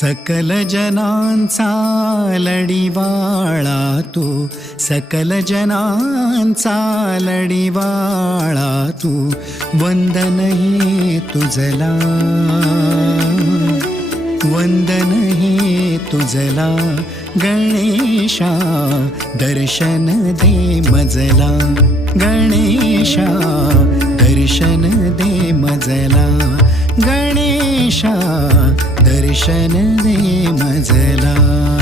सकल जनांचा लढीवाळा तू, सकल जनांचा लढीवाळा तू, वंदन हे तुझला, वंदन हे तुझला गणेशा, दर्शन दे मजला, गणेशा दर्शन दे मजला, गणेशा दर्शन दे मजला.